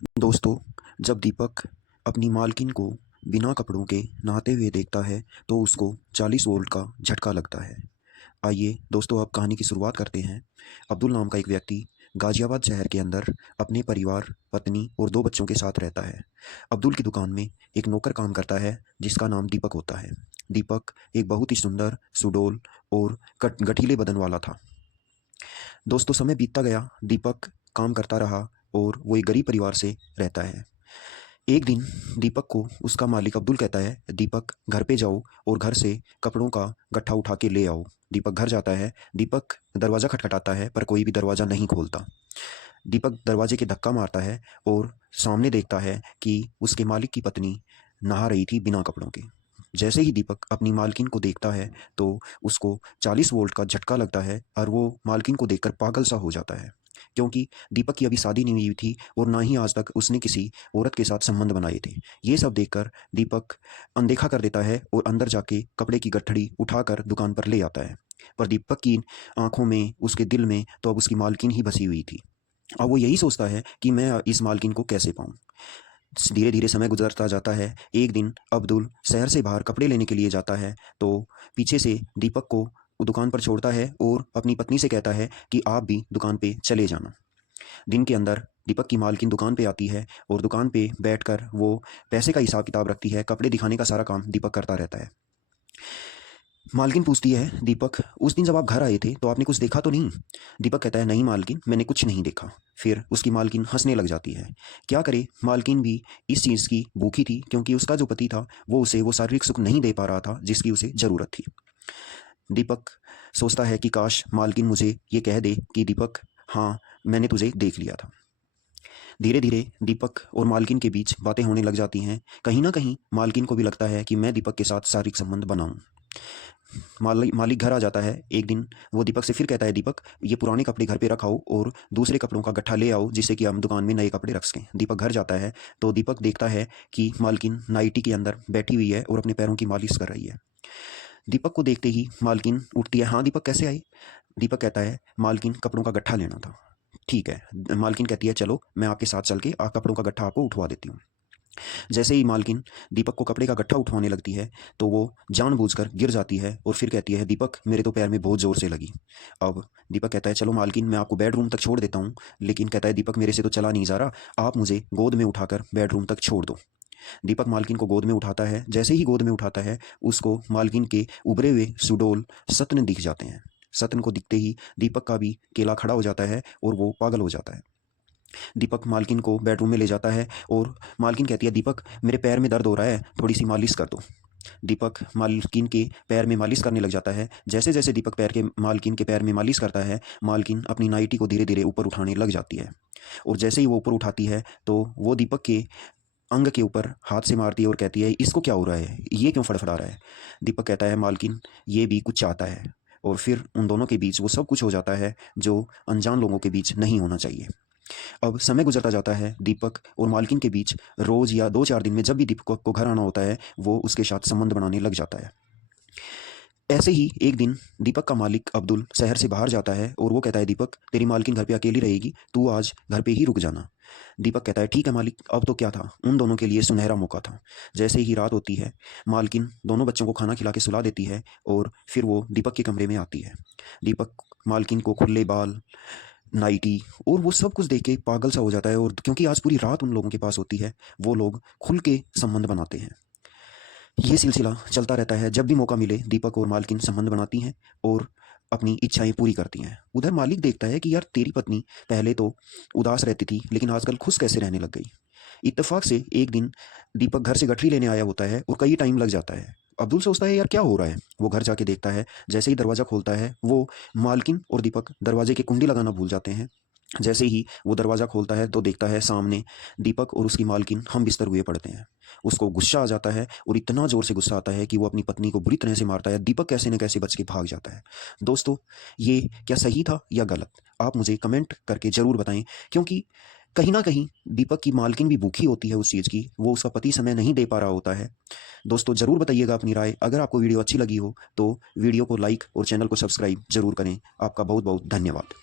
दोस्तों, जब दीपक अपनी मालकिन को बिना कपड़ों के नहाते हुए देखता है तो उसको 40 वोल्ट का झटका लगता है। आइए दोस्तों, अब कहानी की शुरुआत करते हैं। अब्दुल नाम का एक व्यक्ति गाजियाबाद शहर के अंदर अपने परिवार, पत्नी और 2 बच्चों के साथ रहता है। अब्दुल की दुकान में एक नौकर काम करता है जिसका नाम दीपक होता है। दीपक एक बहुत ही सुंदर, सुडौल और गठीले बदन वाला था। दोस्तों, समय बीतता गया, दीपक काम करता रहा और वो एक गरीब परिवार से रहता है। एक दिन दीपक को उसका मालिक अब्दुल कहता है, दीपक घर पे जाओ और घर से कपड़ों का गट्ठा उठा के ले आओ। दीपक घर जाता है। दीपक दरवाज़ा खटखटाता है पर कोई भी दरवाज़ा नहीं खोलता। दीपक दरवाजे के धक्का मारता है और सामने देखता है कि उसके मालिक की पत्नी नहा रही थी बिना कपड़ों के। जैसे ही दीपक अपनी मालकिन को देखता है तो उसको 40 वोल्ट का झटका लगता है और वो मालकिन को देखकर पागल सा हो जाता है, क्योंकि दीपक की अभी शादी नहीं हुई थी और ना ही आज तक उसने किसी औरत के साथ संबंध बनाए थे। ये सब देखकर दीपक अनदेखा कर देता है और अंदर जाके कपड़े की गठड़ी उठाकर दुकान पर ले आता है। पर दीपक की आंखों में, उसके दिल में तो अब उसकी मालकिन ही बसी हुई थी। अब वो यही सोचता है कि मैं इस मालकिन को कैसे पाऊँ। धीरे धीरे समय गुजरता जाता है। एक दिन अब्दुल शहर से बाहर कपड़े लेने के लिए जाता है तो पीछे से दीपक को वो दुकान पर छोड़ता है और अपनी पत्नी से कहता है कि आप भी दुकान पे चले जाना। दिन के अंदर दीपक की मालकिन दुकान पे आती है और दुकान पे बैठकर वो पैसे का हिसाब किताब रखती है। कपड़े दिखाने का सारा काम दीपक करता रहता है। मालकिन पूछती है, दीपक उस दिन जब आप घर आए थे तो आपने कुछ देखा तो नहीं? दीपक कहता है, नहीं मालकिन, मैंने कुछ नहीं देखा। फिर उसकी मालकिन हंसने लग जाती है। क्या करे, मालकिन भी इस चीज़ की भूखी थी, क्योंकि उसका जो पति था वो उसे वो शारीरिक सुख नहीं दे पा रहा था जिसकी उसे ज़रूरत थी। दीपक सोचता है कि काश मालकिन मुझे ये कह दे कि दीपक, हाँ, मैंने तुझे देख लिया था। धीरे धीरे दीपक और मालकिन के बीच बातें होने लग जाती हैं। कहीं ना कहीं मालकिन को भी लगता है कि मैं दीपक के साथ शारीरिक संबंध बनाऊं। मालिक घर आ जाता है। एक दिन वो दीपक से फिर कहता है, दीपक, ये पुराने कपड़े घर पे रखाओ और दूसरे कपड़ों का गट्ठा ले आओ जिससे कि हम दुकान में नए कपड़े रख सकें। दीपक घर जाता है तो दीपक देखता है कि मालकिन नाइटी के अंदर बैठी हुई है और अपने पैरों की मालिश कर रही है। दीपक को देखते ही मालकिन उठती है। हाँ दीपक, कैसे आई? दीपक कहता है, मालकिन, कपड़ों का गट्ठा लेना था। ठीक है। मालकिन कहती है, चलो मैं आपके साथ चल के कपड़ों का गट्ठा आपको उठवा देती हूँ। जैसे ही मालकिन दीपक को कपड़े का गट्ठा उठवाने लगती है तो वो जानबूझकर गिर जाती है और फिर कहती है, दीपक, मेरे तो पैर में बहुत ज़ोर से लगी। अब दीपक कहता है, चलो मालकिन, मैं आपको बेडरूम तक छोड़ देता हूँ। लेकिन कहता है, दीपक, मेरे से तो चला नहीं जा रहा, आप मुझे गोद में उठाकर बेडरूम तक छोड़ दो। दीपक मालकिन को गोद में उठाता है। जैसे ही गोद में उठाता है उसको मालकिन के उभरे हुए सुडौल सतन दिख जाते हैं। सतन को दिखते ही दीपक का भी केला खड़ा हो जाता है और वो पागल हो जाता है। दीपक मालकिन को बेडरूम में ले जाता है और मालकिन कहती है, दीपक, मेरे पैर में दर्द हो रहा है, थोड़ी सी मालिश कर दो। दीपक मालकिन के पैर में मालिश करने लग जाता है। जैसे जैसे दीपक मालकिन के पैर में मालिश करता है, मालकिन अपनी नाइटी को धीरे धीरे ऊपर उठाने लग जाती है। और जैसे ही वो ऊपर उठाती है तो वो दीपक के अंग के ऊपर हाथ से मारती है और कहती है, इसको क्या हो रहा है, ये क्यों फड़फड़ा रहा है? दीपक कहता है, मालकिन, ये भी कुछ चाहता है। और फिर उन दोनों के बीच वो सब कुछ हो जाता है जो अनजान लोगों के बीच नहीं होना चाहिए। अब समय गुजरता जाता है। दीपक और मालकिन के बीच रोज़ या 2-4 दिन में जब भी दीपक को घर आना होता है वो उसके साथ संबंध बनाने लग जाता है। ऐसे ही एक दिन दीपक का मालिक अब्दुल शहर से बाहर जाता है और वो कहता है, दीपक, तेरी मालकिन घर पे अकेली रहेगी, तू आज घर पे ही रुक जाना। दीपक कहता है, ठीक है मालिक। अब तो क्या था, उन दोनों के लिए सुनहरा मौका था। जैसे ही रात होती है, मालकिन दोनों बच्चों को खाना खिला के सुला देती है और फिर वो दीपक के कमरे में आती है। दीपक मालकिन को खुले बाल, नाइटी और वो सब कुछ देख के पागल सा हो जाता है। और क्योंकि आज पूरी रात उन लोगों के पास होती है, वो लोग खुल के संबंध बनाते हैं। ये सिलसिला चलता रहता है। जब भी मौका मिले दीपक और मालकिन संबंध बनाती हैं और अपनी इच्छाएं पूरी करती हैं। उधर मालिक देखता है कि यार, तेरी पत्नी पहले तो उदास रहती थी लेकिन आजकल खुश कैसे रहने लग गई। इत्तेफाक से एक दिन दीपक घर से गठरी लेने आया होता है और कई टाइम लग जाता है। अब्दुल सोचता है, यार क्या हो रहा है। वो घर जाके देखता है। जैसे ही दरवाज़ा खोलता है वो मालकिन और दीपक दरवाजे की कुंडी लगाना भूल जाते हैं। जैसे ही वो दरवाज़ा खोलता है तो देखता है सामने दीपक और उसकी मालकिन हम बिस्तर हुए पड़ते हैं। उसको गुस्सा आ जाता है और इतना ज़ोर से गुस्सा आता है कि वो अपनी पत्नी को बुरी तरह से मारता है। दीपक कैसे न कैसे बच के भाग जाता है। दोस्तों, ये क्या सही था या गलत? आप मुझे कमेंट करके ज़रूर बताएं, क्योंकि कहीं ना कहीं दीपक की मालकिन भी भूखी होती है उस चीज़ की, वो उसका पति समय नहीं दे पा रहा होता है। दोस्तों, ज़रूर बताइएगा अपनी राय। अगर आपको वीडियो अच्छी लगी हो तो वीडियो को लाइक और चैनल को सब्सक्राइब ज़रूर करें। आपका बहुत बहुत धन्यवाद।